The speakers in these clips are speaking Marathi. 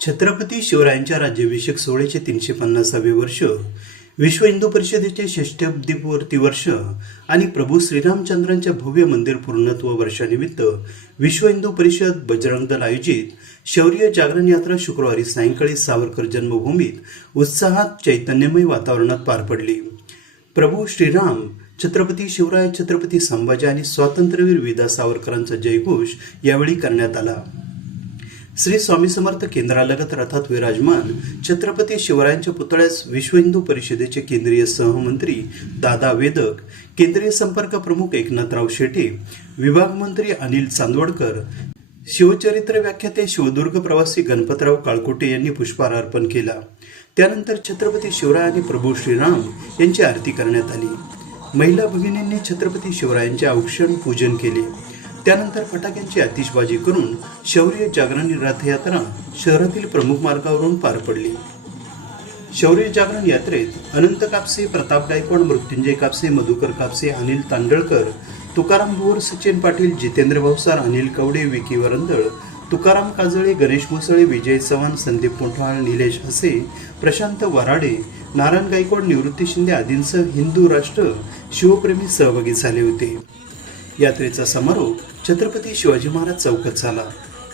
छत्रपती शिवरायांच्या राज्याभिषेक सोहळ्याचे 350वे वर्ष, विश्व हिंदू परिषदेचे षष्ठ्यब्दीपूर्ती वर्ष आणि प्रभू श्रीरामचंद्रांच्या भव्य मंदिर पूर्णत्व वर्षानिमित्त विश्व हिंदू परिषद बजरंग दल आयोजित शौर्य जागरण यात्रा शुक्रवारी सायंकाळी सावरकर जन्मभूमीत उत्साहात चैतन्यमय वातावरणात पार पडली. प्रभू श्रीराम, छत्रपती शिवराय, छत्रपती संभाजी आणि स्वातंत्र्यवीर विदा सावरकरांचा जयघोष यावेळी करण्यात आला. श्री स्वामी समर्थ केंद्रालगत रथात विराजमान छत्रपती शिवरायांच्या पुतळ्यास विश्व हिंदू परिषदेचे केंद्रीय सहमंत्री दादा वेदक, केंद्रीय संपर्क प्रमुख एकनाथराव शेटे, विभाग मंत्री अनिल चांदवडकर, शिवचरित्र व्याख्याते शिवदुर्ग प्रवासी गणपतराव काळकोटे यांनी पुष्पहार अर्पण केला. त्यानंतर छत्रपती शिवराय आणि प्रभू श्रीराम यांची आरती करण्यात आली. महिला भगिनींनी छत्रपती शिवरायांचे औक्षण पूजन केले. त्यानंतर फटाक्यांची आतिषबाजी करून शौर्य जागरण रथयात्रा शहरातील प्रमुख मार्गावरून पार पडली. शौर्य जागरण यात्रेत अनंत कापसे, प्रताप गायकवाड, मृत्युंजय कापसे, मधुकर कापसे, अनिल तांडळकर, तुकाराम भोर, सचिन पाटील, जितेंद्र भावसार, अनिल कवडे, विकी वरंदळ, तुकाराम काजळे, गणेश मुसळे, विजय चव्हाण, संदीप मुंठाळ, निलेश हसे, प्रशांत वराडे, नारायण गायकवाड, निवृत्ती शिंदे आदींसह हिंदू राष्ट्र शिवप्रेमी सहभागी झाले होते. यात्रेचा समारोप छत्रपती शिवाजी महाराज चौकात झाला.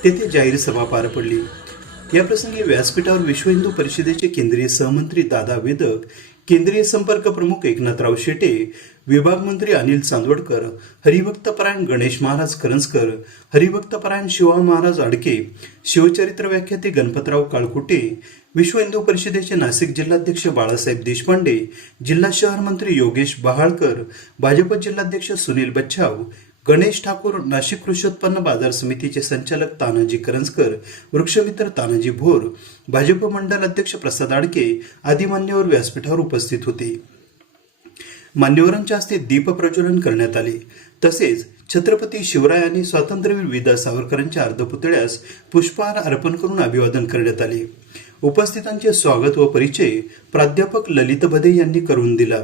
तेथे जाहीर सभा पार पडली. याप्रसंगी व्यासपीठावर विश्व हिंदू परिषदेचे केंद्रीय सहमंत्री दादा वेदक, केंद्रीय संपर्क प्रमुख एकनाथराव शेटे, विभाग मंत्री अनिल चांदवडकर, हरिभक्तपरायण गणेश महाराज करंजकर, हरिभक्तपरायण शिवा महाराज आडके, शिवचरित्र व्याख्याते गणपतराव काळकुटे, विश्व हिंदू परिषदेचे नाशिक जिल्हाध्यक्ष बाळासाहेब देशपांडे, जिल्हा शहर मंत्री योगेश बहाळकर, भाजप जिल्हाध्यक्ष सुनील बच्छाव, गणेश ठाकूर, नाशिक कृषी उत्पन्न बाजार समितीचे संचालक तानाजी करंजकर, वृक्षमित्र तानाजी भोर, भाजप मंडल अध्यक्ष प्रसाद आडके आदी मान्यवर व्यासपीठावर उपस्थित होते. मान्यवरांच्या हस्ते दीप प्रज्वलन करण्यात आले. तसेच छत्रपती शिवराय आणि स्वातंत्र्यवीर विदा सावरकरांच्या अर्धपुतळ्यास पुष्पहार अर्पण करून अभिवादन करण्यात आले. उपस्थितांचे स्वागत व परिचय प्राध्यापक ललित भदे यांनी करून दिला.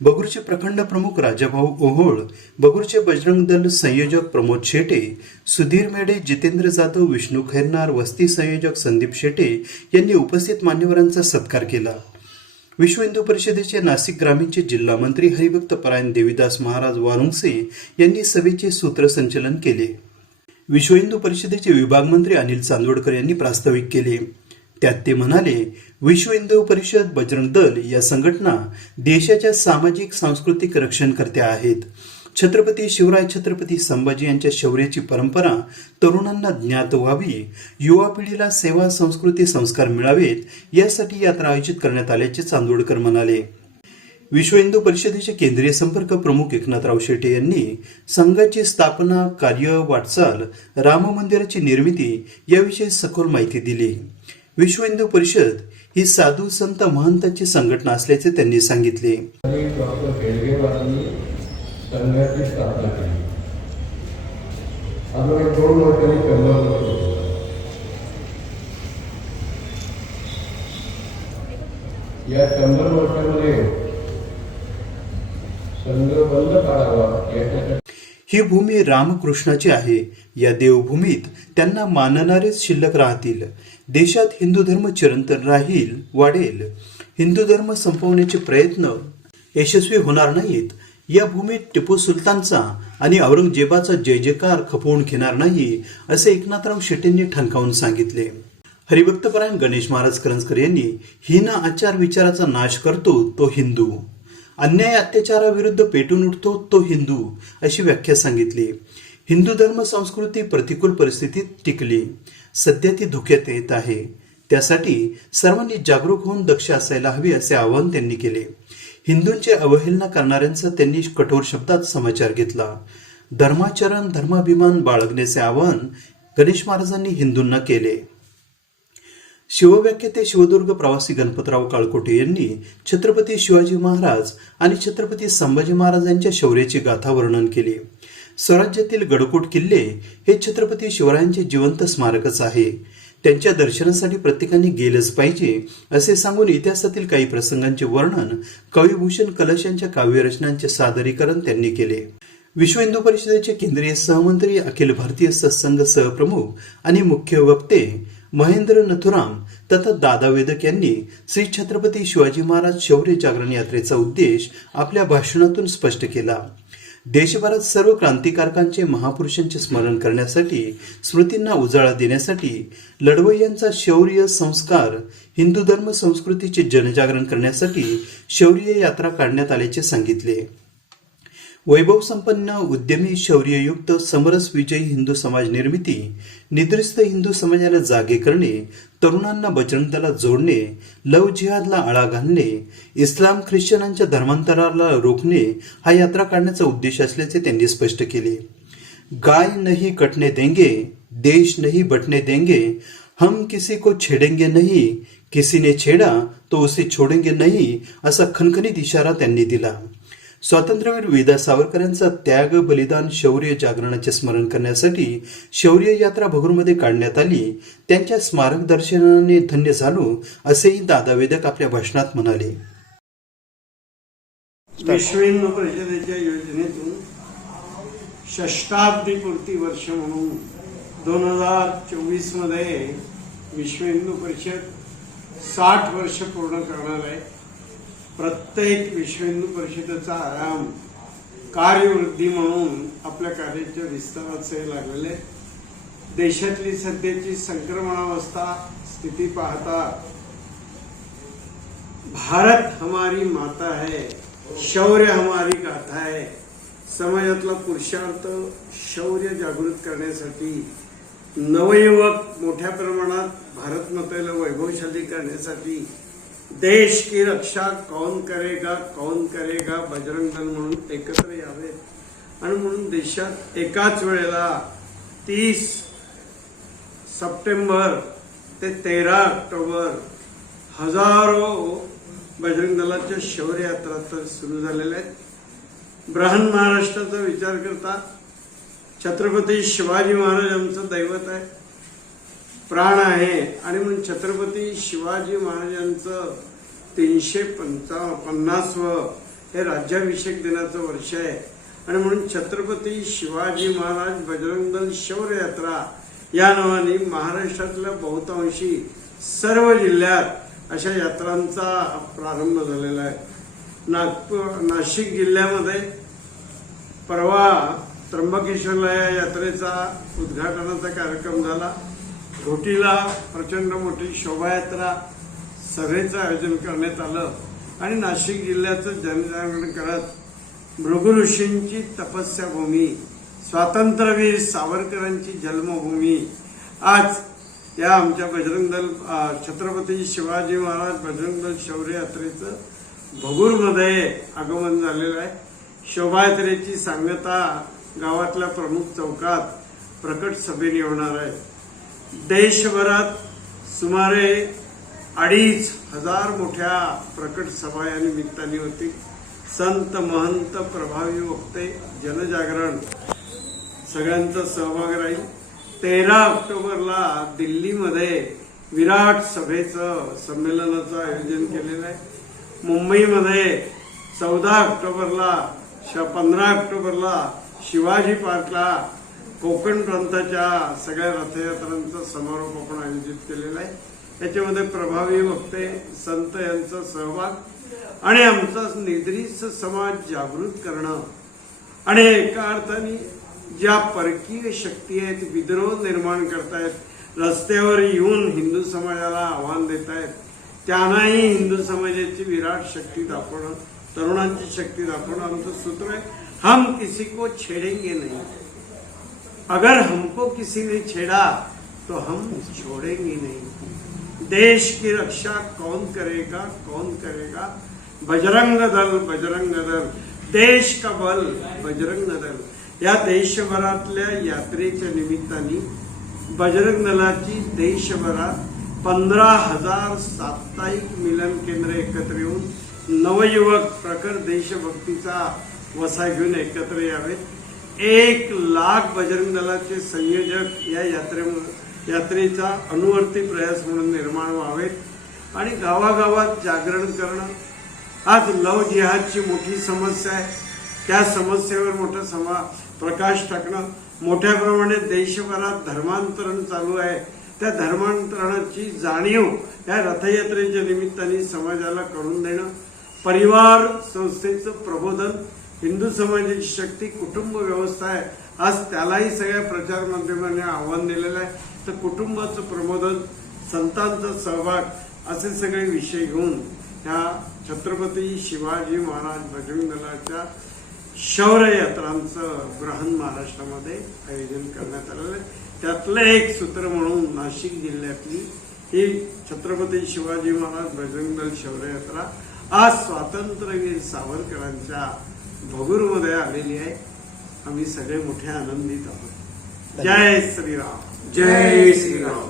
बगूरचे प्रखंड प्रमुख राजाभाऊ ओहोळ, बगूरचे बजरंग दल संयोजक प्रमोद शेटे, सुधीर मेढे, जितेंद्र जाधव, विष्णू खैरनार, वस्ती संयोजक संदीप शेटे यांनी उपस्थित मान्यवरांचा सत्कार केला. विश्व हिंदू परिषदेचे नाशिक ग्रामीणचे जिल्हा मंत्री हरिभक्तपरायण देवीदास महाराज वारुंगसे यांनी सभेचे सूत्रसंचलन केले. विश्व हिंदू परिषदेचे विभाग मंत्री अनिल चांदवडकर यांनी प्रास्ताविक केले. त्यात ते म्हणाले, विश्व हिंदू परिषद बजरंग दल या संघटना देशाच्या सामाजिक सांस्कृतिक रक्षणकर्त्या आहेत. छत्रपती शिवराय, छत्रपती संभाजी यांच्या शौर्याची परंपरा तरुणांना ज्ञात व्हावी, युवा पिढीला सेवा, संस्कृती, संस्कार मिळावेत यासाठी यात्रा आयोजित करण्यात आल्याचे चांदवडकर म्हणाले. विश्व हिंदू परिषदेचे केंद्रीय संपर्क प्रमुख एकनाथराव शेटे यांनी संघाची स्थापना, कार्य, वाटचाल, राम मंदिराची निर्मिती याविषयी सखोल माहिती दिली. विश्व हिंदू परिषद ही साधू संत महंतांची संघटना असल्याचे त्यांनी सांगितले. संघाची स्थापना केली. आम्ही 2 वर्षांनी कंबर या 100 वर्षांमध्ये संघ बंद काढावा यासाठी ही भूमी रामकृष्णाची आहे. या देवभूमीत त्यांना मानणारेच शिल्लक राहतील. देशात हिंदू धर्म चिरंतन राहील, वाढेल. हिंदू धर्म संपवण्याचे प्रयत्न यशस्वी होणार नाहीत. या भूमीत टिपू सुलतानचा आणि औरंगजेबाचा जय जयकार खपवून घेणार नाही, असे एकनाथराव शेटेंनी ठणकावून सांगितले. हरिभक्तपरायण गणेश महाराज करंजकर यांनी हीन आचार विचाराचा नाश करतो तो हिंदू, अन्याय अत्याचाराविरुद्ध पेटून उठतो तो हिंदू अशी व्याख्या सांगितली. हिंदू धर्म संस्कृती प्रतिकूल परिस्थितीत टिकली. सध्या ती धोक्यात येत आहे. त्यासाठी सर्वांनी जागरूक होऊन दक्ष असायला हवे असे आवाहन त्यांनी केले. हिंदूंची अवहेलना करणाऱ्यांचा त्यांनी कठोर शब्दात समाचार घेतला. धर्माचरण, धर्माभिमान बाळगण्याचे आवाहन गणेश महाराजांनी हिंदूंना केले. शिवव्याख्याते शिवदुर्ग प्रवासी गणपतराव काळकोटे यांनी छत्रपती शिवाजी महाराज आणि छत्रपती संभाजी महाराजांच्या शौर्याची गाथा वर्णन केली. स्वराज्यातील गडकोट किल्ले हे छत्रपती शिवरायांचे जिवंत स्मारकच आहे. त्यांच्या दर्शनासाठी प्रत्येकाने गेलंच पाहिजे असे सांगून इतिहासातील काही प्रसंगांचे वर्णन कविभूषण कलश यांच्या काव्यरचनांचे सादरीकरण त्यांनी केले. विश्व हिंदू परिषदेचे केंद्रीय सहमंत्री, अखिल भारतीय सत्संग सहप्रमुख आणि मुख्य वक्ते महेंद्र नथुराम तथा दादा वेदक यांनी श्री छत्रपती शिवाजी महाराज शौर्य जागरण यात्रेचा उद्देश आपल्या भाषणातून स्पष्ट केला. देशभरात सर्व क्रांतिकारकांचे महापुरुषांचे स्मरण करण्यासाठी, स्मृतींना उजाळा देण्यासाठी, लढवय्यांचा शौर्य संस्कार, हिंदू धर्म संस्कृतीचे जनजागरण करण्यासाठी शौर्य यात्रा काढण्यात आल्याचे सांगितले. वैभव संपन्न, उद्यमी, शौर्ययुक्त, समरस विजयी हिंदू समाज निर्मिती, निद्रिस्त हिंदू समाजाला जागे करणे, तरुणांना बजरंग दलात जोडणे, लव जिहादला आळा घालणे, इस्लाम ख्रिश्चनांच्या धर्मांतराला रोखणे हा यात्रा काढण्याचा उद्देश असल्याचे त्यांनी स्पष्ट केले. गाय नहीं कटने देंगे, देश नहीं बटने देंगे, हम किसी को छेडेंगे नहीं, किसी ने छेडा तो उसे छोडेंगे नहीं असा खणखणीत इशारा त्यांनी दिला. स्वातंत्र्यवीर विदा सावरकर यांचा त्याग, बलिदान, शौर्य जागरणाचे स्मरण करण्यासाठी शौर्य यात्रा भगूरमध्ये काढण्यात आली. त्यांच्या स्मारक दर्शनाने धन्य झालो असेही दादा वेदक आपल्या भाषणात म्हणाले. विश्व हिंदू परिषदेच्या योजनेतून षष्टाब्दी पूर्ती वर्ष म्हणून 2024 मध्ये विश्व हिंदू परिषद 60 वर्ष पूर्ण करणार आहे. प्रत्येक विश्व हिंदू परिषदेचा आयाम कार्यवृद्धी म्हणून आपल्या कार्याच्या विस्ताराचे लागलेले आहे. देशातली सध्याची संक्रमणावस्था स्थिती पाहता भारत हमारी माता है, शौर्य हमारी गाथा है, समाजातला पुरुषार्थ शौर्य जागृत करण्यासाठी, नवयुवक मोठ्या प्रमाणात भारत मातेला वैभवशाली करण्यासाठी, देश की रक्षा कौन करेगा बजरंग दल म्हणून एकत्र यावे आणि म्हणून देशात एकाच वेळेला 30 सप्टेंबर ते 13 ऑक्टोबर हजारो बजरंग दलाच्या शौर्य यात्रा तर सुरू झालेल्या आहेत. बृहन महाराष्ट्राचा विचार करता छत्रपती शिवाजी महाराज आमचं दैवत आहे, प्राण आहे आणि म्हणून छत्रपती शिवाजी महाराजांचं 350वं हे राज्याभिषेक दिनाचं वर्ष आहे आणि म्हणून छत्रपती शिवाजी महाराज बजरंग दल शौर्य यात्रा या नावाने महाराष्ट्रातल्या बहुतांशी सर्व जिल्ह्यात अशा यात्रांचा प्रारंभ झालेला आहे. नाशिक जिल्ह्यामध्ये परवा त्र्यंबकेश्वरला या यात्रेचा उद्घाटनाचा कार्यक्रम झाला. घोटीला प्रचंड मोठी शोभायात्रा सभेचं आयोजन करण्यात आलं आणि नाशिक जिल्ह्याचं जनजागरण करत भृगु ऋषींची तपस्याभूमी, स्वातंत्र्यवीर सावरकरांची जन्मभूमी आज या आमच्या बजरंग दल छत्रपती शिवाजी महाराज बजरंग दल शौर्य यात्रेचं भगूरमध्ये आगमन झालेलं आहे. शोभायात्रेची सांगता गावातल्या प्रमुख चौकात प्रकट सभेने होणार आहे. देशभरात सुमारे 2,500 मोठ्या प्रकट सभा या निमित्ताने होती. संत, महंत, प्रभावी वक्ते, जनजागरण सगळ्यांचा सहभाग राहील. 13 ऑक्टोबरला दिल्लीमध्ये विराट सभेचं संमेलनाचं आयोजन केलेलं आहे. मुंबईमध्ये 14 ऑक्टोबरला 15 ऑक्टोबरला शिवाजी पार्कला कोकण प्रांताच्या सगळ्या रथयात्रांचा समारोप आपण आयोजित केलेला आहे. याच्यामध्ये प्रभावी वक्ते, संत यांचा सहभाग आणि आमचा निद्रिस्त समाज जागृत करणं आणि एका अर्थाने ज्या परकीय शक्ती आहेत विद्रोह निर्माण करतायत, रस्त्यावर येऊन हिंदू समाजाला आव्हान देत आहेत, त्यांनाही हिंदू समाजाची विराट शक्ती दाखवणं, तरुणांची शक्ती दाखवणं आमचं सूत्र आहे. हम किसी को छेडेंगे नहीं, अगर हमको किसी ने छेड़ा तो हम छोड़ेंगे नहीं. देश की रक्षा कौन करेगा बजरंग दल, देश का बल बजरंग दल. या देशभरातल्या यात्रेच्या निमित्ताने बजरंग दलाची देशभरात 15,000 साप्ताहिक मिलन केंद्र एकत्र येऊन नवयुवक प्रखर देशभक्तीचा वसा घेऊन एकत्र यावेत. 1,00,000 बजरंग दलाचे संयोजक या यात्रेचा अनुवर्ती प्रयास म्हणून निर्माण व्हावेत आणि गावागावात जागरण करणं. आज लव जिहादची मोठी समस्या आहे, त्या समस्येवर मोठा प्रकाश टाकणं. मोठ्या प्रमाणात देशभरात धर्मांतरण चालू आहे त्या धर्मांतरणाची जाणीव या रथयात्रेच्या निमित्ताने समाजाला करून देणं, परिवार संस्थेचं प्रबोधन, हिंदू समाजाची शक्ती कुटुंब व्यवस्था आहे, आज त्यालाही सगळ्या प्रचार माध्यमांनी आव्हान दिलेलं आहे. तर कुटुंबाचं प्रबोधन, संतांचा सहभाग असे सगळे विषय घेऊन ह्या छत्रपती शिवाजी महाराज बजरंग दलाच्या शौर्य यात्रांचं बृहन महाराष्ट्रामध्ये आयोजन करण्यात आलेलं आहे. त्यातलं एक सूत्र म्हणून नाशिक जिल्ह्यातली ही छत्रपती शिवाजी महाराज बजरंग दल शौर्य यात्रा आज स्वातंत्र्यवीर सावरकरांच्या भगूरमध्ये आलेली आहे. आम्ही सगळे मोठे आनंदित आहोत. जय श्रीराम. जय श्रीराम.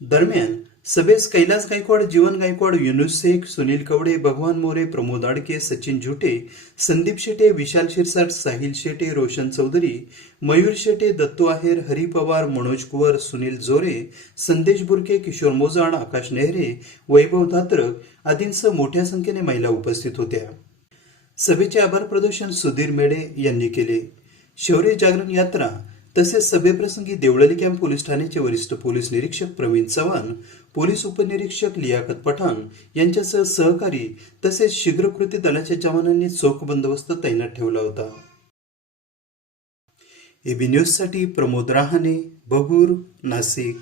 दरम्यान सभेस कैलास गायकवाड, जीवन गायकवाड, युनुस शेख, सुनील कवडे, भगवान मोरे, प्रमोद आडके, सचिन झुटे, संदीप शेटे, विशाल शिरसाट, साहिल शेटे, रोशन चौधरी, मयूर शेटे, दत्तू आहेर, हरी पवार, मनोज कुवर, सुनील जोरे, संदेश बुरके, किशोर मोजाण, आकाश नेहरे, वैभव धात्रक आदींसह मोठ्या संख्येने महिला उपस्थित होत्या. सभेचे आभार प्रदर्शन सुधीर मेढे यांनी केले. शौर्य जागरण यात्रा तसेच सभेप्रसंगी देवळाली कॅम्प पोलीस ठाण्याचे वरिष्ठ पोलीस निरीक्षक प्रवीण चव्हाण, पोलीस उपनिरीक्षक लियाकत पठाण यांच्यासह सहकारी तसेच शीघ्र कृती दलाच्या जवानांनी चोख बंदोबस्त तैनात ठेवला होता. एबी न्यूज साठी प्रमोद रहाणे, बहूर, नाशिक.